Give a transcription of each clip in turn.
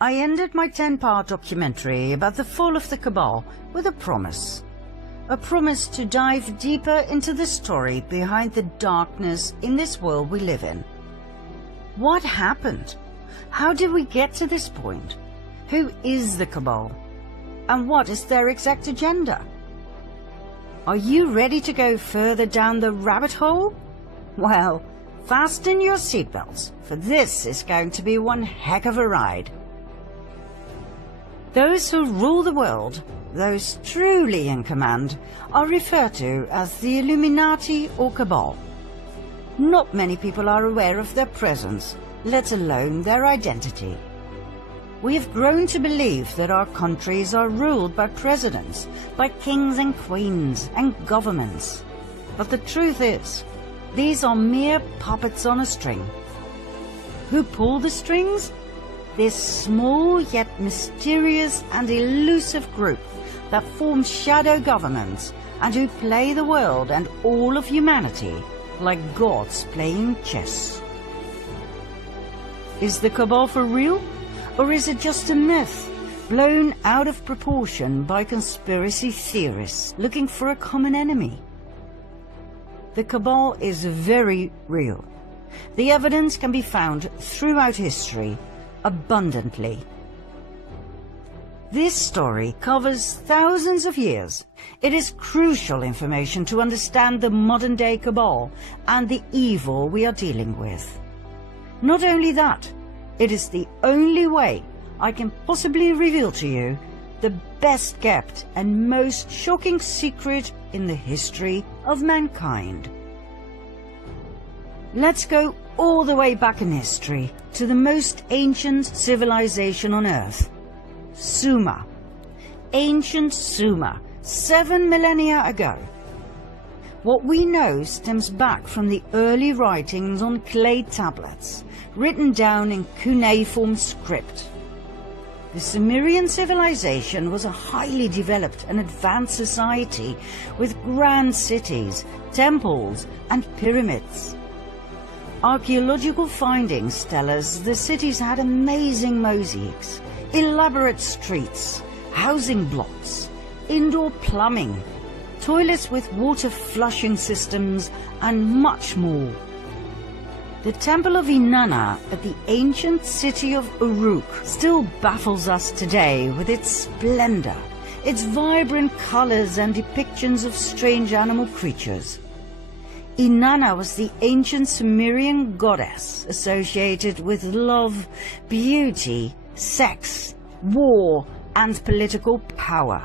I ended my 10-part documentary about the fall of the Cabal with a promise. A promise to dive deeper into the story behind the darkness in this world we live in. What happened? How did we get to this point? Who is the Cabal? And what is their exact agenda? Are you ready to go further down the rabbit hole? Well, fasten your seatbelts, for this is going to be one heck of a ride. Those who rule the world, those truly in command, are referred to as the Illuminati or Cabal. Not many people are aware of their presence, let alone their identity. We have grown to believe that our countries are ruled by presidents, by kings and queens and governments. But the truth is, these are mere puppets on a string. Who pull the strings? This small yet mysterious and elusive group that forms shadow governments and who play the world and all of humanity like gods playing chess. Is the Cabal for real? Or is it just a myth, blown out of proportion by conspiracy theorists looking for a common enemy? The Cabal is very real. The evidence can be found throughout history, abundantly. This story covers thousands of years. It is crucial information to understand the modern-day Cabal and the evil we are dealing with. Not only that, it is the only way I can possibly reveal to you the best kept and most shocking secret in the history of mankind. Let's go all the way back in history to the most ancient civilization on Earth, Sumer. Ancient Sumer, 7 millennia ago. What we know stems back from the early writings on clay tablets, written down in cuneiform script. The Sumerian civilization was a highly developed and advanced society with grand cities, temples, and pyramids. Archaeological findings tell us the cities had amazing mosaics, elaborate streets, housing blocks, indoor plumbing, toilets with water flushing systems, and much more. The temple of Inanna at the ancient city of Uruk still baffles us today with its splendor, its vibrant colors and depictions of strange animal creatures. Inanna was the ancient Sumerian goddess associated with love, beauty, sex, war, and political power.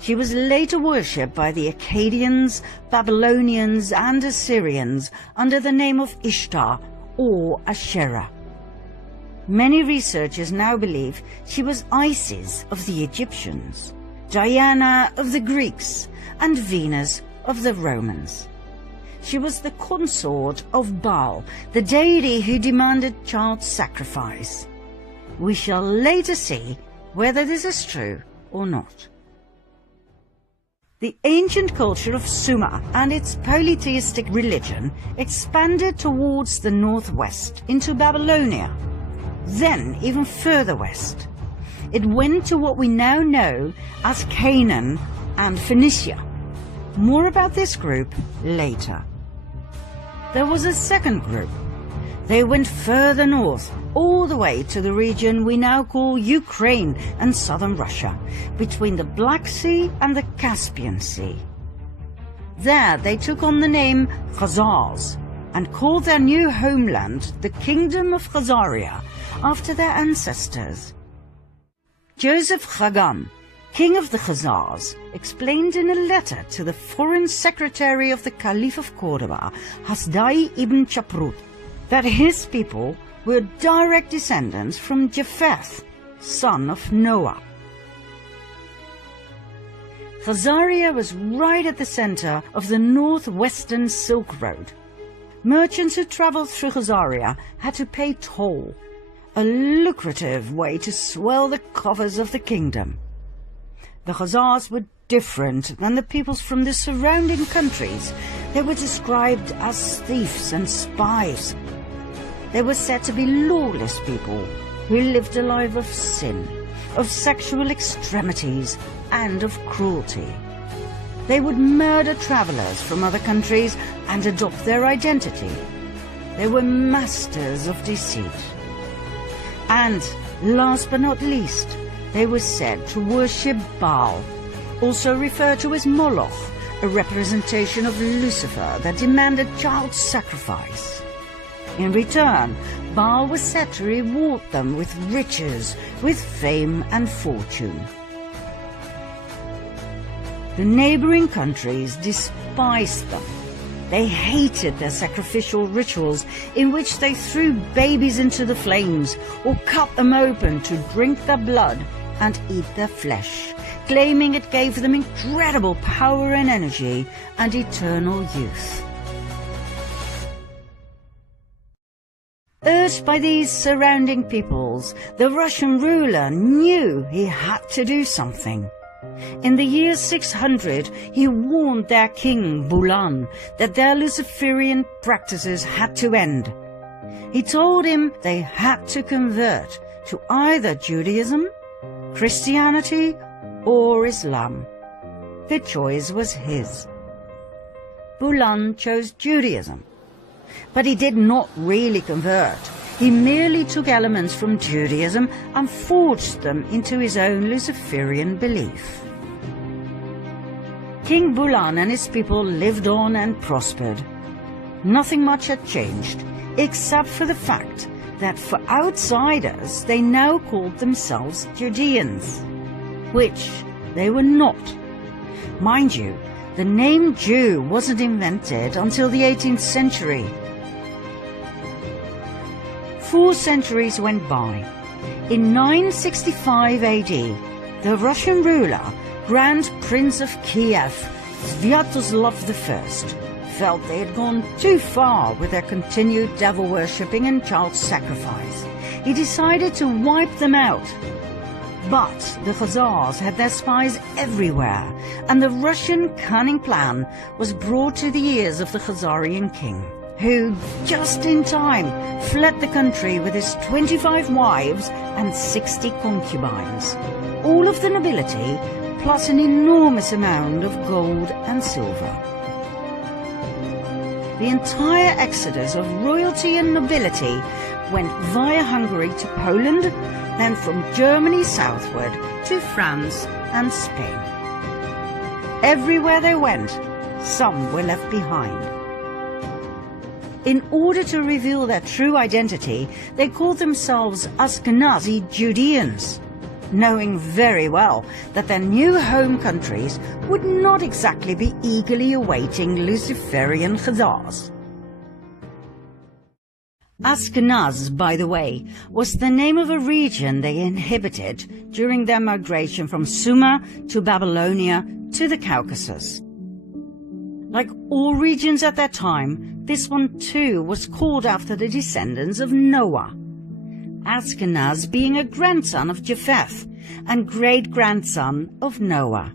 She was later worshipped by the Akkadians, Babylonians, and Assyrians under the name of Ishtar or Asherah. Many researchers now believe she was Isis of the Egyptians, Diana of the Greeks, and Venus of the Romans. She was the consort of Baal, the deity who demanded child sacrifice. We shall later see whether this is true or not. The ancient culture of Sumer and its polytheistic religion expanded towards the northwest into Babylonia, then even further west. It went to what we now know as Canaan and Phoenicia. More about this group later. There was a second group. They went further north, all the way to the region we now call Ukraine and southern Russia, between the Black Sea and the Caspian Sea. There they took on the name Khazars and called their new homeland the Kingdom of Khazaria, after their ancestors. Joseph Chagam, king of the Khazars, explained in a letter to the foreign secretary of the Caliph of Cordoba, Hasdai ibn Chaprut, that his people were direct descendants from Japheth, son of Noah. Khazaria was right at the center of the northwestern Silk Road. Merchants who traveled through Khazaria had to pay toll, a lucrative way to swell the coffers of the kingdom. The Khazars were different than the peoples from the surrounding countries. They were described as thieves and spies. They were said to be lawless people, who lived a life of sin, of sexual extremities, and of cruelty. They would murder travelers from other countries and adopt their identity. They were masters of deceit. And, last but not least, they were said to worship Baal, also referred to as Moloch, a representation of Lucifer that demanded child sacrifice. In return, Baal was said to reward them with riches, with fame and fortune. The neighboring countries despised them. They hated their sacrificial rituals in which they threw babies into the flames or cut them open to drink their blood and eat their flesh, claiming it gave them incredible power and energy and eternal youth. Urged by these surrounding peoples, the Russian ruler knew he had to do something. In the year 600, he warned their king, Bulan, that their Luciferian practices had to end. He told him they had to convert to either Judaism, Christianity, or Islam. The choice was his. Bulan chose Judaism. But he did not really convert. He merely took elements from Judaism and forged them into his own Luciferian belief. King Bulan and his people lived on and prospered. Nothing much had changed, except for the fact that for outsiders they now called themselves Judeans, which they were not. Mind you, the name Jew wasn't invented until the 18th century. 4 centuries went by. In 965 AD, the Russian ruler, Grand Prince of Kiev, Sviatoslav I, felt they had gone too far with their continued devil-worshipping and child sacrifice. He decided to wipe them out. But the Khazars had their spies everywhere, and the Russian cunning plan was brought to the ears of the Khazarian king, who, just in time, fled the country with his 25 wives and 60 concubines, all of the nobility, plus an enormous amount of gold and silver. The entire exodus of royalty and nobility went via Hungary to Poland, then from Germany southward to France and Spain. Everywhere they went, some were left behind. In order to reveal their true identity, they called themselves Ashkenazi Judeans, knowing very well that their new home countries would not exactly be eagerly awaiting Luciferian Khazars. Ashkenaz, by the way, was the name of a region they inhabited during their migration from Sumer to Babylonia to the Caucasus. Like all regions at that time, this one too was called after the descendants of Noah, Ashkenaz being a grandson of Japheth and great-grandson of Noah.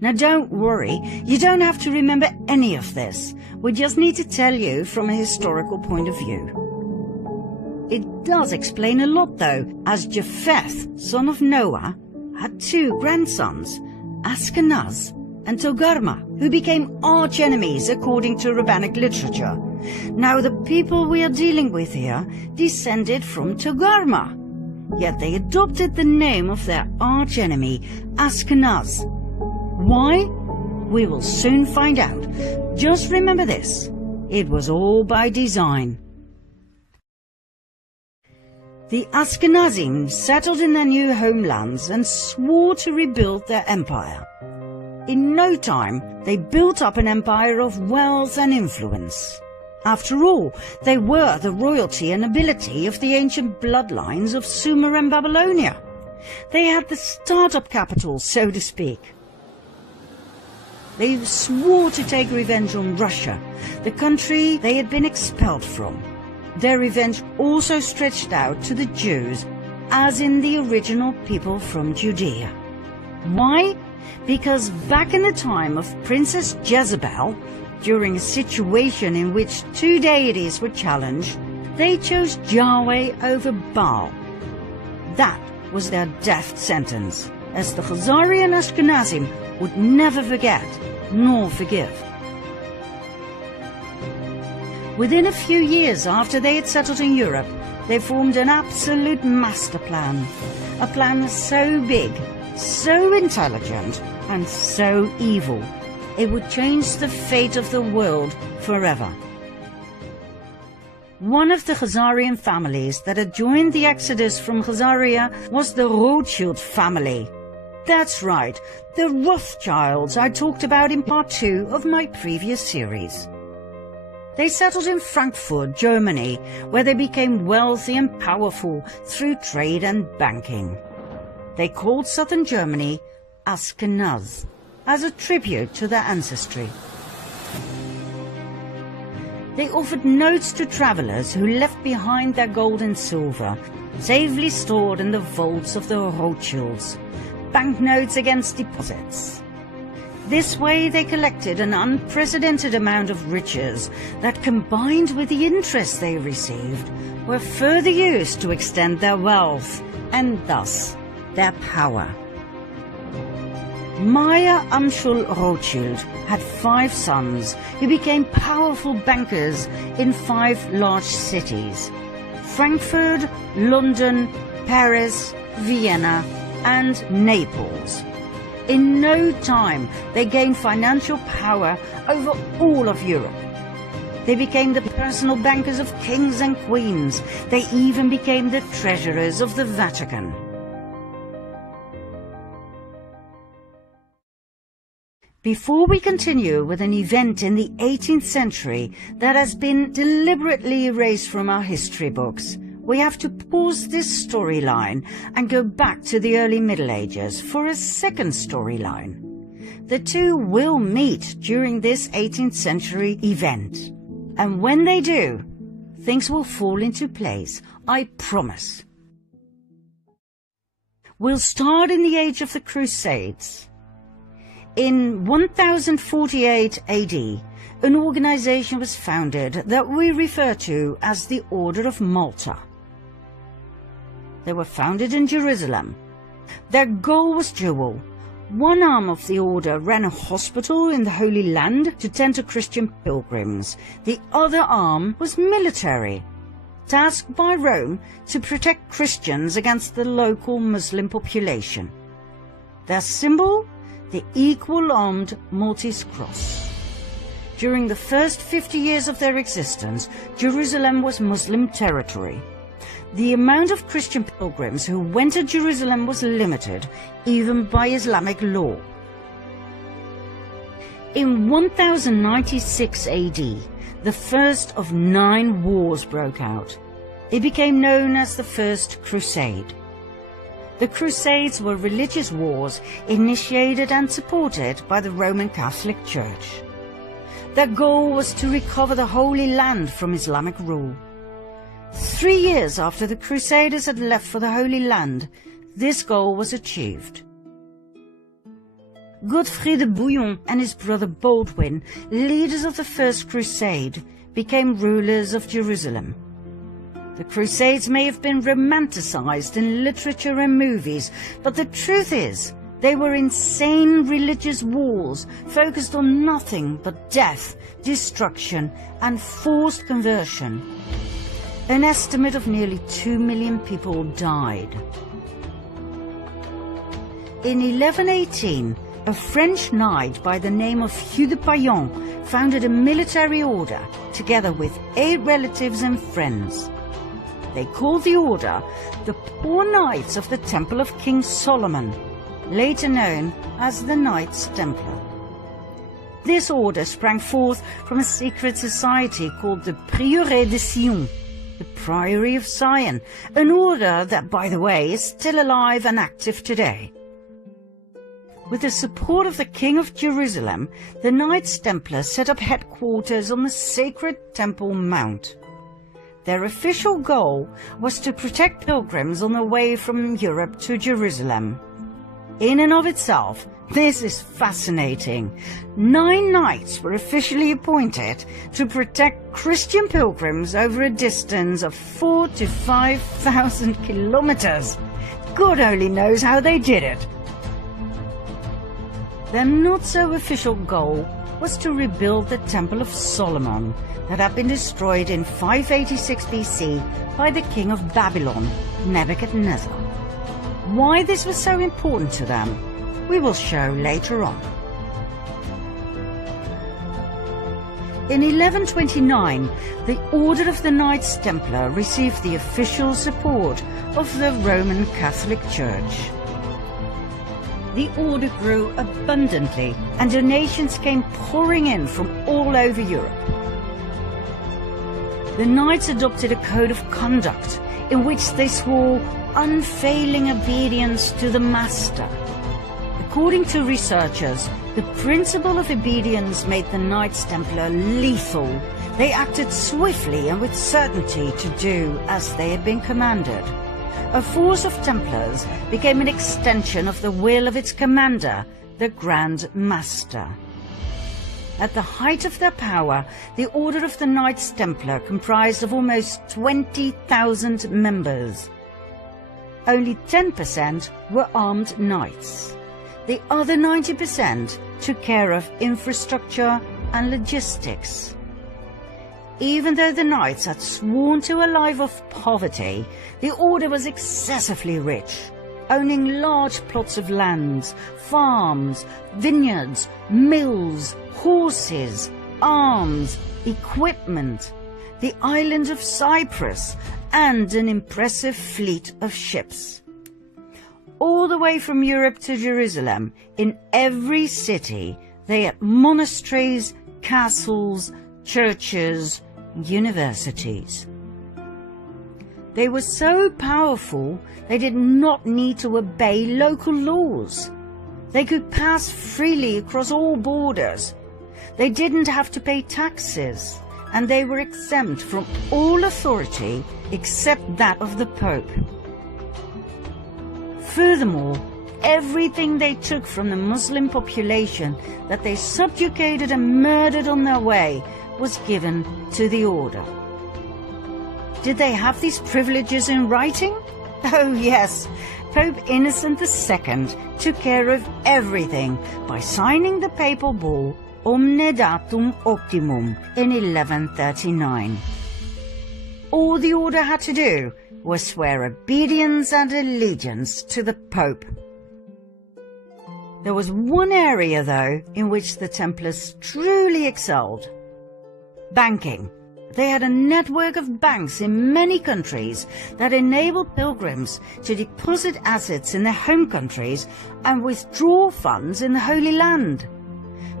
Now don't worry, you don't have to remember any of this. We just need to tell you from a historical point of view. It does explain a lot though, as Japheth, son of Noah, had 2 grandsons, Ashkenaz and Togarma, who became arch-enemies according to rabbinic literature. Now the people we are dealing with here descended from Togarma, yet they adopted the name of their arch-enemy, Ashkenaz. Why? We will soon find out. Just remember this, it was all by design. The Ashkenazim settled in their new homelands and swore to rebuild their empire. In no time, they built up an empire of wealth and influence. After all, they were the royalty and nobility of the ancient bloodlines of Sumer and Babylonia. They had the startup capital, so to speak. They swore to take revenge on Russia, the country they had been expelled from. Their revenge also stretched out to the Jews, as in the original people from Judea. Why? Because back in the time of Princess Jezebel, during a situation in which 2 deities were challenged, they chose Yahweh over Baal. That was their death sentence, as the Khazaria and Ashkenazim would never forget nor forgive. Within a few years after they had settled in Europe, they formed an absolute master plan. A plan so big, so intelligent, and so evil, it would change the fate of the world forever. One of the Khazarian families that had joined the exodus from Khazaria was the Rothschild family. That's right, the Rothschilds I talked about in part 2 of my previous series. They settled in Frankfurt, Germany, where they became wealthy and powerful through trade and banking. They called southern Germany Ashkenaz, as a tribute to their ancestry. They offered notes to travelers who left behind their gold and silver, safely stored in the vaults of the Rothschilds, banknotes against deposits. This way they collected an unprecedented amount of riches that, combined with the interest they received, were further used to extend their wealth and thus their power. Meyer Amschel Rothschild had 5 sons who became powerful bankers in 5 large cities: Frankfurt, London, Paris, Vienna, and Naples. In no time, they gained financial power over all of Europe. They became the personal bankers of kings and queens. They even became the treasurers of the Vatican. Before we continue with an event in the 18th century that has been deliberately erased from our history books, we have to pause this storyline and go back to the early Middle Ages for a second storyline. The two will meet during this 18th century event. And when they do, things will fall into place, I promise. We'll start in the age of the Crusades. In 1048 AD, an organization was founded that we refer to as the Order of Malta. They were founded in Jerusalem. Their goal was dual. One arm of the order ran a hospital in the Holy Land to tend to Christian pilgrims. The other arm was military, tasked by Rome to protect Christians against the local Muslim population. Their symbol? The equal-armed Maltese cross. During the first 50 years of their existence, Jerusalem was Muslim territory. The amount of Christian pilgrims who went to Jerusalem was limited, even by Islamic law. In 1096 AD, the first of 9 wars broke out. It became known as the First Crusade. The Crusades were religious wars initiated and supported by the Roman Catholic Church. Their goal was to recover the Holy Land from Islamic rule. 3 years after the Crusaders had left for the Holy Land, this goal was achieved. Godfrey de Bouillon and his brother Baldwin, leaders of the First Crusade, became rulers of Jerusalem. The Crusades may have been romanticized in literature and movies, but the truth is, they were insane religious wars focused on nothing but death, destruction, and forced conversion. An estimate of nearly 2 million people died. In 1118, a French knight by the name of Hugh de Payan founded a military order together with 8 relatives and friends. They called the order the Poor Knights of the Temple of King Solomon, later known as the Knights Templar. This order sprang forth from a secret society called the Prieuré de Sion, the Priory of Zion, an order that, by the way, is still alive and active today. With the support of the King of Jerusalem, the Knights Templar set up headquarters on the sacred Temple Mount. Their official goal was to protect pilgrims on their way from Europe to Jerusalem. In and of itself, this is fascinating. 9 knights were officially appointed to protect Christian pilgrims over a distance of 4,000 to 5,000 kilometers. God only knows how they did it. Their not-so-official goal was to rebuild the Temple of Solomon that had been destroyed in 586 BC by the king of Babylon, Nebuchadnezzar. Why this was so important to them, we will show later on. In 1129, the Order of the Knights Templar received the official support of the Roman Catholic Church. The order grew abundantly, and donations came pouring in from all over Europe. The Knights adopted a code of conduct in which they swore unfailing obedience to the Master. According to researchers, the principle of obedience made the Knights Templar lethal. They acted swiftly and with certainty to do as they had been commanded. A force of Templars became an extension of the will of its commander, the Grand Master. At the height of their power, the Order of the Knights Templar comprised of almost 20,000 members. Only 10% were armed knights. The other 90% took care of infrastructure and logistics. Even though the knights had sworn to a life of poverty, the order was excessively rich, owning large plots of lands, farms, vineyards, mills, horses, arms, equipment, the island of Cyprus, and an impressive fleet of ships. All the way from Europe to Jerusalem, in every city, they had monasteries, castles, churches, universities. They were so powerful they did not need to obey local laws. They could pass freely across all borders. They didn't have to pay taxes, and they were exempt from all authority except that of the Pope. Furthermore, everything they took from the Muslim population that they subjugated and murdered on their way was given to the order. Did they have these privileges in writing? Oh yes, Pope Innocent II took care of everything by signing the papal bull Omne Datum Optimum in 1139. All the order had to do was swear obedience and allegiance to the Pope. There was one area, though, in which the Templars truly excelled: banking. They had a network of banks in many countries that enabled pilgrims to deposit assets in their home countries and withdraw funds in the Holy Land.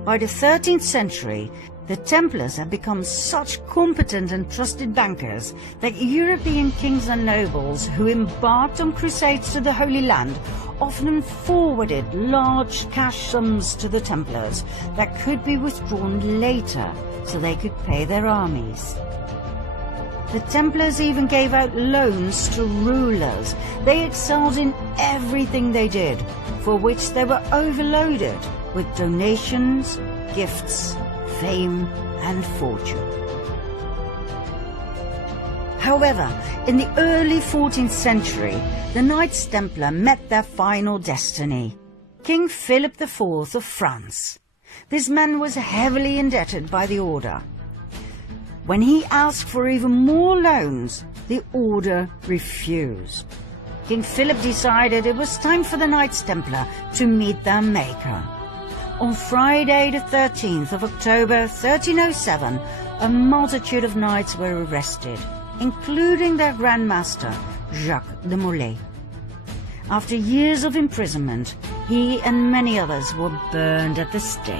By the 13th century, the Templars had become such competent and trusted bankers that European kings and nobles who embarked on crusades to the Holy Land often forwarded large cash sums to the Templars that could be withdrawn later so they could pay their armies. The Templars even gave out loans to rulers. They excelled in everything they did, for which they were overloaded with donations, gifts, fame and fortune. However, in the early 14th century, the Knights Templar met their final destiny: King Philip IV of France. This man was heavily indebted by the order. When he asked for even more loans, the order refused. King Philip decided it was time for the Knights Templar to meet their maker. On Friday the 13th of October 1307, a multitude of knights were arrested, including their Grand Master, Jacques de Molay. After years of imprisonment, he and many others were burned at the stake.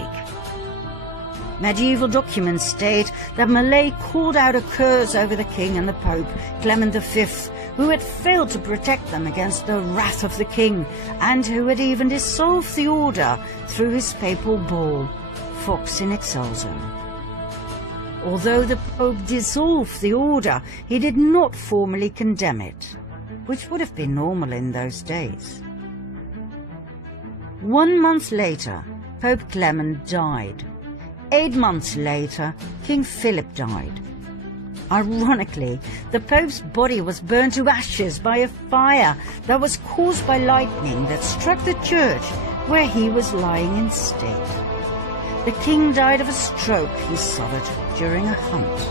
Medieval documents state that Molay called out a curse over the king and the Pope, Clement V, who had failed to protect them against the wrath of the king, and who had even dissolved the order through his papal bull, Vox in Excelso. Although the Pope dissolved the order, he did not formally condemn it, which would have been normal in those days. 1 month later, Pope Clement died. 8 months later, King Philip died. Ironically, the Pope's body was burned to ashes by a fire that was caused by lightning that struck the church where he was lying in state. The king died of a stroke he suffered during a hunt.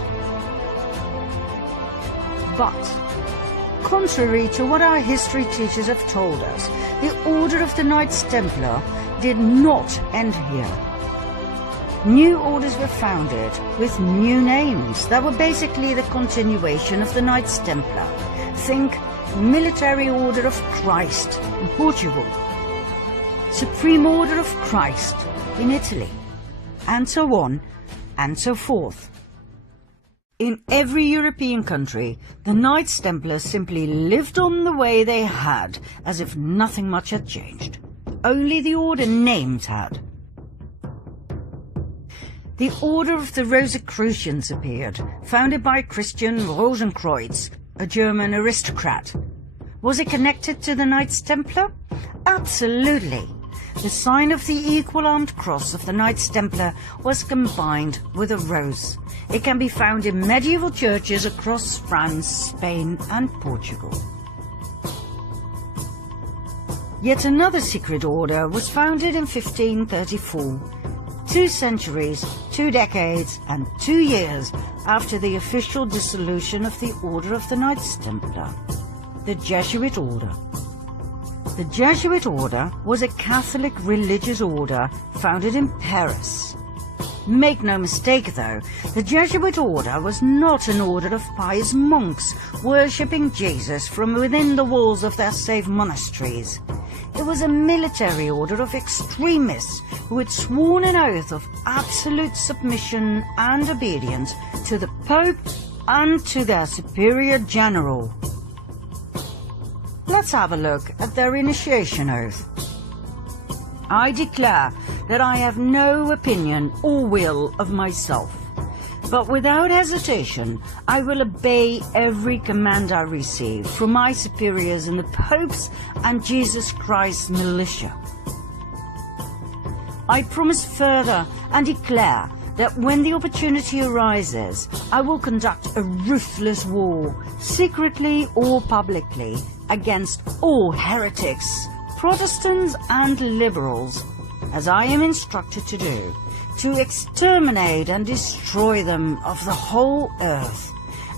But, contrary to what our history teachers have told us, the Order of the Knights Templar did not end here. New orders were founded with new names that were basically the continuation of the Knights Templar. Think Military Order of Christ in Portugal, Supreme Order of Christ in Italy, and so on and so forth. In every European country, the Knights Templar simply lived on the way they had, as if nothing much had changed. Only the order names had. The Order of the Rosicrucians appeared, founded by Christian Rosenkreuz, a German aristocrat. Was it connected to the Knights Templar? Absolutely. The sign of the equal-armed cross of the Knights Templar was combined with a rose. It can be found in medieval churches across France, Spain and Portugal. Yet another secret order was founded in 1534. 2 centuries, 2 decades and 2 years after the official dissolution of the Order of the Knights Templar, the Jesuit Order. The Jesuit Order was a Catholic religious order founded in Paris. Make no mistake though, the Jesuit Order was not an order of pious monks worshipping Jesus from within the walls of their safe monasteries. It was a military order of extremists who had sworn an oath of absolute submission and obedience to the Pope and to their superior general. Let's have a look at their initiation oath. I declare that I have no opinion or will of myself, but without hesitation I will obey every command I receive from my superiors in the Pope's and Jesus Christ's militia. I promise further and declare that when the opportunity arises, I will conduct a ruthless war, secretly or publicly, against all heretics, Protestants and liberals, as I am instructed to do, to exterminate and destroy them of the whole earth,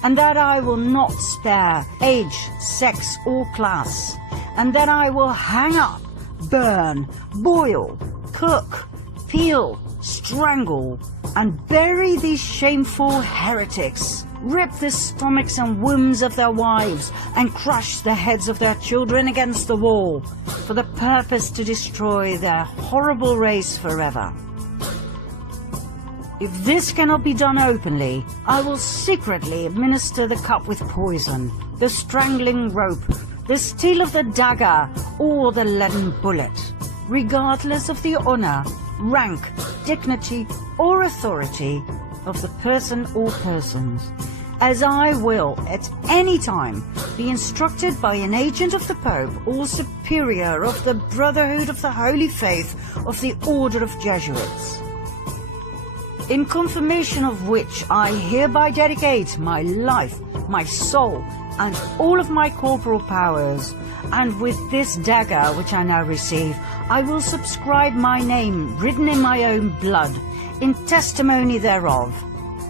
and that I will not spare age, sex or class, and that I will hang up, burn, boil, cook, peel, strangle, and bury these shameful heretics, rip the stomachs and wombs of their wives, and crush the heads of their children against the wall, for the purpose to destroy their horrible race forever. If this cannot be done openly, I will secretly administer the cup with poison, the strangling rope, the steel of the dagger, or the leaden bullet, regardless of the honor, rank, dignity, or authority of the person or persons, as I will at any time be instructed by an agent of the Pope or superior of the Brotherhood of the Holy Faith of the Order of Jesuits. In confirmation of which I hereby dedicate my life, my soul, and all of my corporal powers, and with this dagger which I now receive, I will subscribe my name written in my own blood, in testimony thereof.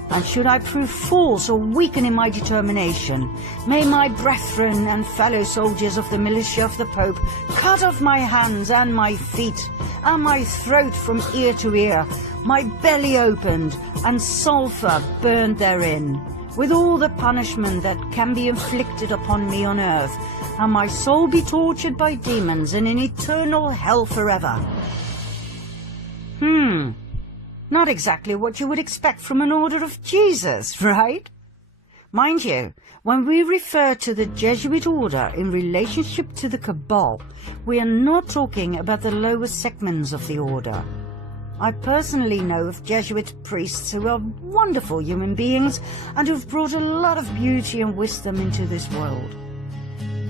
And should I prove false or weaken in my determination, may my brethren and fellow soldiers of the militia of the Pope cut off my hands and my feet, and my throat from ear to ear, my belly opened, and sulphur burned therein, with all the punishment that can be inflicted upon me on earth, and my soul be tortured by demons in an eternal hell forever. Not exactly what you would expect from an order of Jesus, right? Mind you, when we refer to the Jesuit order in relationship to the Cabal, we are not talking about the lower segments of the order. I personally know of Jesuit priests who are wonderful human beings and who've brought a lot of beauty and wisdom into this world.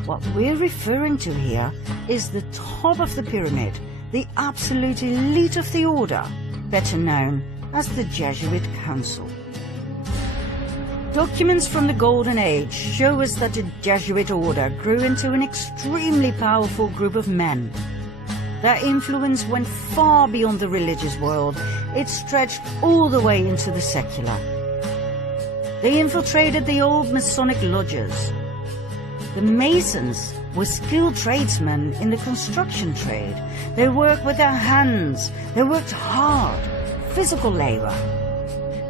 What we're referring to here is the top of the pyramid, the absolute elite of the order, better known as the Jesuit Council. Documents from the Golden Age show us that the Jesuit order grew into an extremely powerful group of men. Their influence went far beyond the religious world. It stretched all the way into the secular. They infiltrated the old Masonic lodges. The Masons were skilled tradesmen in the construction trade. They worked with their hands. They worked hard, physical labor.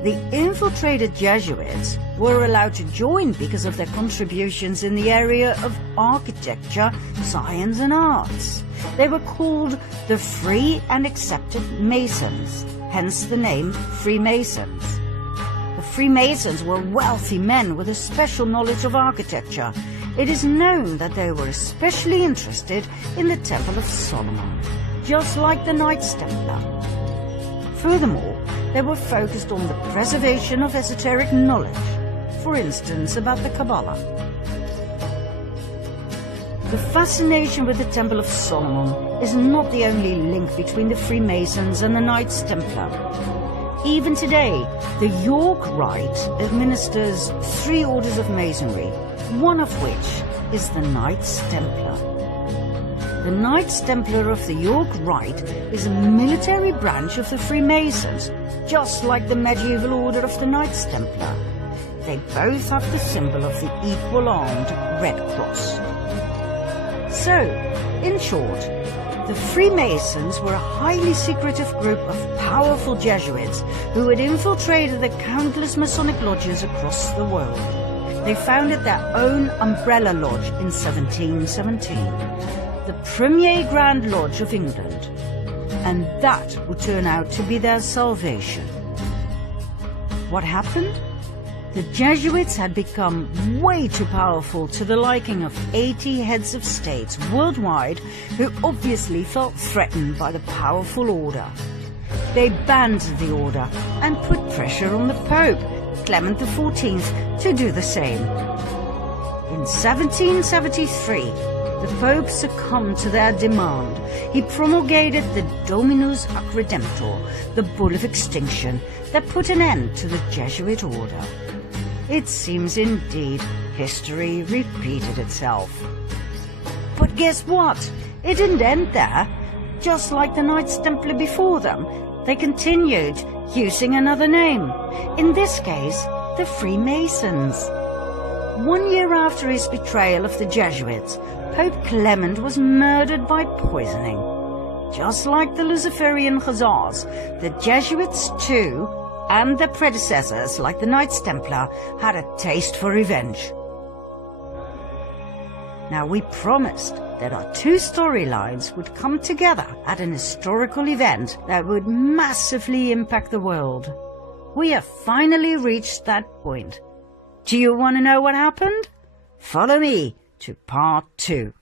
The infiltrated Jesuits were allowed to join because of their contributions in the area of architecture, science and arts. They were called the Free and Accepted Masons, hence the name Freemasons. The Freemasons were wealthy men with a special knowledge of architecture. It is known that they were especially interested in the Temple of Solomon, just like the Knights Templar. Furthermore, they were focused on the preservation of esoteric knowledge, for instance about the Cabal. The fascination with the Temple of Solomon is not the only link between the Freemasons and the Knights Templar. Even today, the York Rite administers 3 orders of Masonry, one of which is the Knights Templar. The Knights Templar of the York Rite is a military branch of the Freemasons, just like the medieval order of the Knights Templar. They both have the symbol of the equal-armed Red Cross. So, in short, the Freemasons were a highly secretive group of powerful Jesuits who had infiltrated the countless Masonic lodges across the world. They founded their own umbrella lodge in 1717, the Premier Grand Lodge of England, and that would turn out to be their salvation. What happened? The Jesuits had become way too powerful to the liking of 80 heads of states worldwide who obviously felt threatened by the powerful order. They banned the order and put pressure on the Pope, Clement XIV, to do the same. In 1773, the Pope succumbed to their demand. He promulgated the Dominus Ac Redemptor, the Bull of Extinction, that put an end to the Jesuit order. It seems indeed history repeated itself. But guess what? It didn't end there. Just like the Knights Templar before them, they continued using another name. In this case, the Freemasons. 1 year after his betrayal of the Jesuits, Pope Clement was murdered by poisoning. Just like the Luciferian Khazars, the Jesuits too, and their predecessors like the Knights Templar, had a taste for revenge. Now we promised that our 2 storylines would come together at an historical event that would massively impact the world. We have finally reached that point. Do you want to know what happened? Follow me to part 2.